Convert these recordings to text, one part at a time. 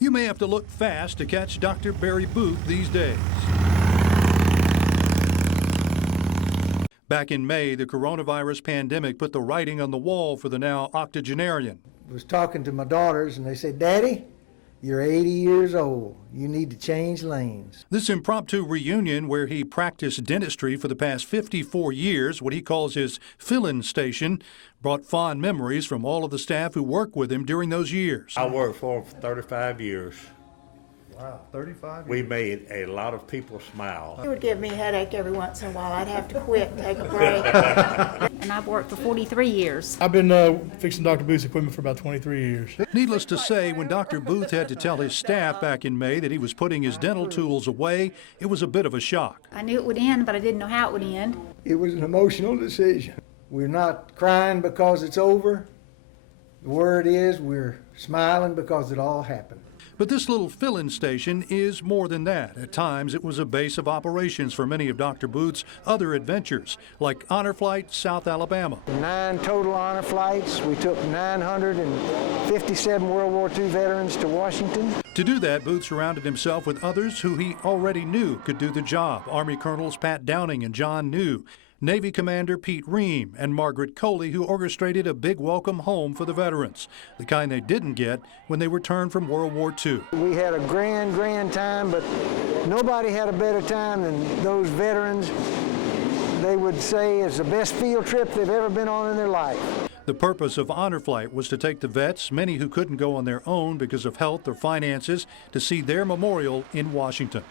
You may have to look fast to catch Dr. Barry Booth these days. Back in May, the coronavirus pandemic put the writing on the wall for the now octogenarian. I was talking to my daughters and they said, "Daddy, you're 80 years old. You need to change lanes." This impromptu reunion, where he practiced dentistry for the past 54 years, what he calls his Fillin Station, brought fond memories from all of the staff who worked with him during those years. I worked for him for 35 years. Wow, 35 years. We made a lot of people smile. It would give me a headache every once in a while. I'd have to quit and take a break. And I've worked for 43 years. I've been fixing Dr. Booth's equipment for about 23 years. Needless to say, when Dr. Booth had to tell his staff back in May that he was putting his dental tools away, it was a bit of a shock. I knew it would end, but I didn't know how it would end. It was an emotional decision. We're not crying because it's over. The word is we're smiling because it all happened. But this little fill-in station is more than that. At times, it was a base of operations for many of Dr. Booth's other adventures, like Honor Flight South Alabama. 9 total honor flights. We took 957 World War II veterans to Washington. To do that, Booth surrounded himself with others who he already knew could do the job. Army Colonels Pat Downing and John New, Navy Commander Pete Ream, and Margaret Coley, who orchestrated a big welcome home for the veterans, the kind they didn't get when they returned from World War II. We had a grand time, but nobody had a better time than those veterans. They would say it's the best field trip they've ever been on in their life. The purpose of Honor Flight was to take the vets, many who couldn't go on their own because of health or finances, to see their memorial in Washington.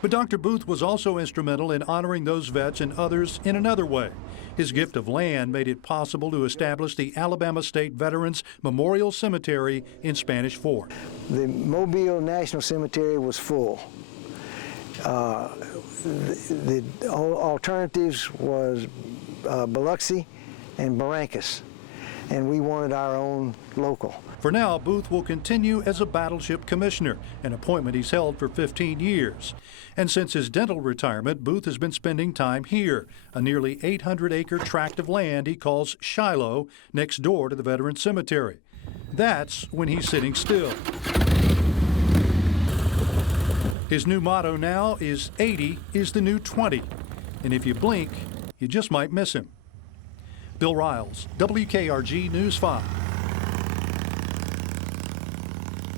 But Dr. Booth was also instrumental in honoring those vets and others in another way. His gift of land made it possible to establish the Alabama State Veterans Memorial Cemetery in Spanish Fort. The Mobile National Cemetery was full. The alternatives was Biloxi and Barrancas, and we wanted our own local. For now, Booth will continue as a battleship commissioner, an appointment he's held for 15 years. And since his dental retirement, Booth has been spending time here, a nearly 800-acre tract of land he calls Shiloh, next door to the Veterans Cemetery. That's when he's sitting still. His new motto now is 80 is the new 20. And if you blink, you just might miss him. Bill Riles, WKRG News 5.